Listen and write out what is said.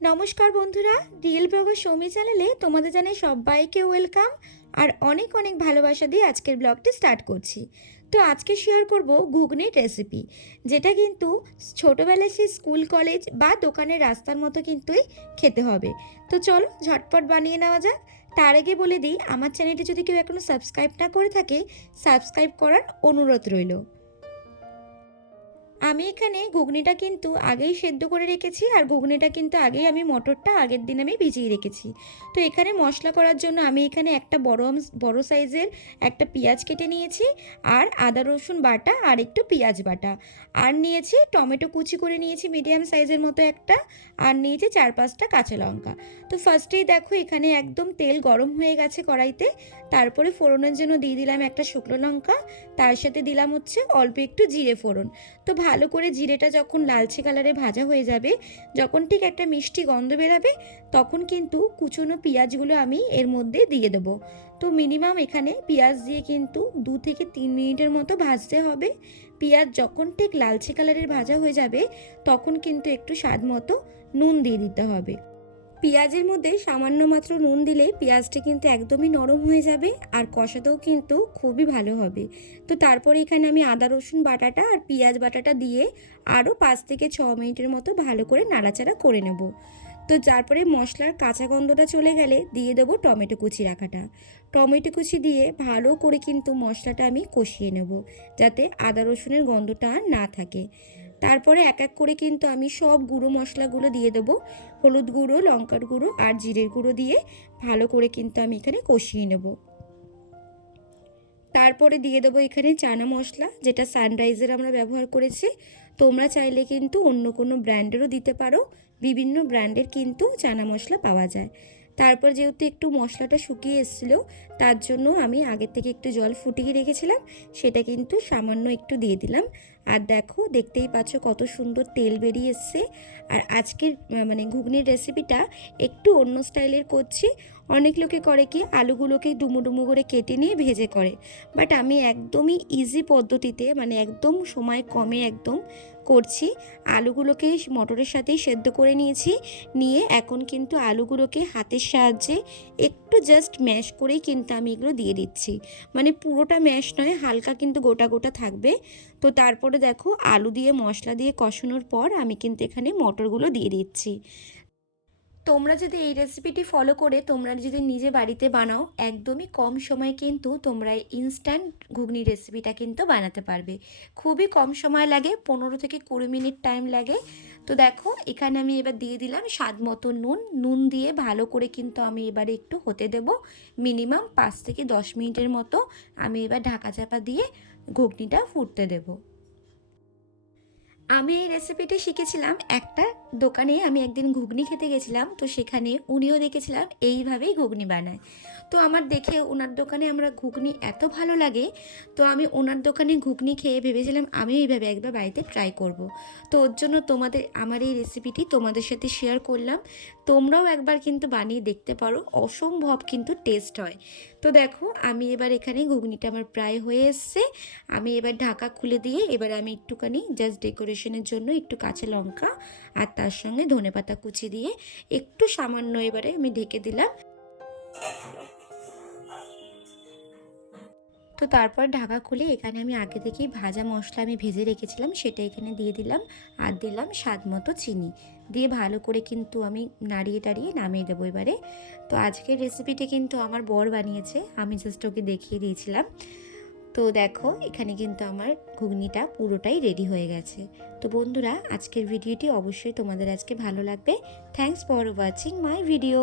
নমস্কার বন্ধুরা, real blogger Soumi চ্যানেলে তোমাদের জানাই সবাইকে ওয়েলকাম। আর অনেক অনেক ভালোবাসা দিয়ে আজকের ব্লগটি স্টার্ট করছি। তো আজকে শেয়ার করব ঘুগনির রেসিপি, যেটা কিন্তু ছোটোবেলায় সেই স্কুল কলেজ বা দোকানের রাস্তার মতো কিন্তুই খেতে হবে। তো চলো ঝটপট বানিয়ে নেওয়া যাক। তার আগে বলে দিই, আমার চ্যানেলটি যদি কেউ এখনও সাবস্ক্রাইব না করে থাকে, সাবস্ক্রাইব করার অনুরোধ রইল। আমি এখানে ঘুগনিটা কিন্তু আগেই সেদ্ধ করে রেখেছি, আর ঘুগনিটা কিন্তু আগেই আমি মটরটা আগের দিন আমি ভিজিয়ে রেখেছি। তো এখানে মশলা করার জন্য আমি এখানে একটা বড় সাইজের একটা পেঁয়াজ কেটে নিয়েছি, আর আদা রসুন বাটা আর একটু পেঁয়াজ বাটা, আর নিয়েছি টমেটো কুচি করে নিয়েছি মিডিয়াম সাইজের মতো একটা, আর নিয়েছি 4-5টা কাঁচা লঙ্কা। তো ফার্স্টেই দেখো এখানে একদম তেল গরম হয়ে গেছে কড়াইতে। তারপরে ফোড়নের জন্য দিয়ে দিলাম একটা শুকনো লঙ্কা, তার সাথে দিলাম হচ্ছে অল্প একটু জিরে ফোড়ন। তো ভালো করে জিরেটা যখন লালচে কালারে ভাজা হয়ে যাবে, যখন ঠিক একটা মিষ্টি গন্ধ বেরাবে, তখন কিন্তু কুচনো পেঁয়াজগুলো আমি এর মধ্যে দিয়ে দেবো। তো মিনিমাম এখানে পেঁয়াজ দিয়ে কিন্তু 2 থেকে 3 মিনিটের মতো ভাজতে হবে। পেঁয়াজ যখন ঠিক লালচে কালারের ভাজা হয়ে যাবে, তখন কিন্তু একটু স্বাদ মতো নুন দিয়ে দিতে হবে। পেঁয়াজের মধ্যে সামান্য মাত্র নুন দিলেই পেঁয়াজটা কিন্তু একদমই নরম হয়ে যাবে, আর কষাতেও কিন্তু খুবই ভালো হবে। তো তারপরে এখানে আমি আদা রসুন বাটাটা আর পেঁয়াজ বাটাটা দিয়ে আরও 5 থেকে 6 মিনিটের মতো ভালো করে নাড়াচাড়া করে নেব। তো তারপরে মশলার কাঁচা গন্ধটা চলে গেলে দিয়ে দেবো টমেটো কুচি রাখাটা। টমেটো কুচি দিয়ে ভালো করে কিন্তু মশলাটা আমি কষিয়ে নেব, যাতে আদা রসুনের গন্ধটা আর না থাকে। তারপরে এক এক করে কিন্তু আমি সব গুঁড়ো মশলাগুলো দিয়ে দেবো। হলুদ গুঁড়ো, লঙ্কার গুঁড়ো আর জিরের গুঁড়ো দিয়ে ভালো করে কিন্তু আমি এখানে কষিয়ে নেব। তারপরে দিয়ে দেবো এখানে চানা মশলা, যেটা সানরাইজের আমরা ব্যবহার করেছি। তোমরা চাইলে কিন্তু অন্য কোনো ব্র্যান্ডেরও দিতে পারো, বিভিন্ন ব্র্যান্ডের কিন্তু চানা মশলা পাওয়া যায়। তারপর যেহেতু একটু মশলাটা শুকিয়ে এসেছিলো, তার জন্য আমি আগের থেকে একটু জল ফুটিয়ে রেখেছিলাম, সেটা কিন্তু সামান্য একটু দিয়ে দিলাম। আর দেখো, দেখতেই পাচ্ছ কত সুন্দর তেল বেরিয়ে এসছে। আর আজকের মানে ঘুগনির রেসিপিটা একটু অন্য স্টাইলের করছি। অনেক লোকে করে কি, আলুগুলোকে ডুমো ডুমো করে কেটে নিয়ে ভেজে করে, বাট আমি একদমই ইজি পদ্ধতিতে, মানে একদম সময় কমে একদম করছি। আলুগুলোকে মটরের সাথেই সেদ্ধ করে নিয়েছি, নিয়ে এখন কিন্তু আলুগুলোকে হাতের সাহায্যে একটু জাস্ট ম্যাশ করেই কিন্তু আমি এগুলো দিয়ে দিচ্ছি। মানে পুরোটা ম্যাশ নয়, হালকা কিন্তু গোটা গোটা থাকবে। তো তারপরে দেখো, আলু দিয়ে মশলা দিয়ে কষানোর পর আমি কিন্তু এখানে মটরগুলো দিয়ে দিচ্ছি। তোমরা যদি এই রেসিপিটি ফলো করে তোমরা যদি নিজে বাড়িতে বানাও, একদমই কম সময়ে কিন্তু তোমরা ইনস্ট্যান্ট ঘুগনি রেসিপিটা কিন্তু বানাতে পারবে। খুবই কম সময় লাগে, 15 থেকে 20 মিনিট টাইম লাগে। তো দেখো, এখানে আমি এবার দিয়ে দিলাম স্বাদ মতো নুন দিয়ে ভালো করে কিন্তু আমি এবারে একটু হতে দেব। মিনিমাম 5 থেকে 10 মিনিটের মতো আমি এবার ঢাকা চাপা দিয়ে ঘুগনিটা ফুটতে দেবো। আমি এই রেসিপিটি শিখেছিলাম একটা দোকানে। আমি একদিন ঘুগনি খেতে গেছিলাম, তো সেখানে উনিও দেখেছিলাম এইভাবেই ঘুগনি বানায়। তো আমার দেখে ওনার দোকানে আমরা ঘুগনি এত ভালো লাগে, তো আমি ওনার দোকানে ঘুগনি খেয়ে ভেবেছিলাম আমিও এইভাবে একবার বাড়িতে ট্রাই করব। তো ওর জন্য আমার এই রেসিপিটি তোমাদের সাথে শেয়ার করলাম। তোমরাও একবার কিন্তু বানিয়ে দেখতে পারো, অসম্ভব কিন্তু টেস্ট হয়। তো দেখো, আমি এবার এখানে ঘুগনিটা আমার প্রায় হয়ে এসছে। আমি এবার ঢাকা খুলে দিয়ে এবার আমি একটুখানি জাস্ট ডেকোরেশনের জন্য একটু কাঁচা লঙ্কা আর তার সঙ্গে ধনেপাতা কুচি দিয়ে একটু সামান্য এবারে আমি ঢেকে দিলাম। তো তারপর ঢাকা খুলে এখানে আমি আগে থেকেই ভাজা মশলা আমি ভেজে রেখেছিলাম, সেটা এখানে দিয়ে দিলাম। আর দিলাম স্বাদ মতো চিনি দিয়ে ভালো করে কিন্তু আমি নাড়িয়ে টাড়িয়ে নামিয়ে দেবো এবারে। তো আজকের রেসিপিটা কিন্তু আমার বর বানিয়েছে, আমি জাস্ট ওকে দেখিয়ে দিয়েছিলাম। তো দেখো, এখানে কিন্তু আমার ঘুগনিটা পুরোটাই রেডি হয়ে গেছে। তো বন্ধুরা, আজকের ভিডিওটি অবশ্যই তোমাদের আজকে ভালো লাগবে। Thanks for watching my video.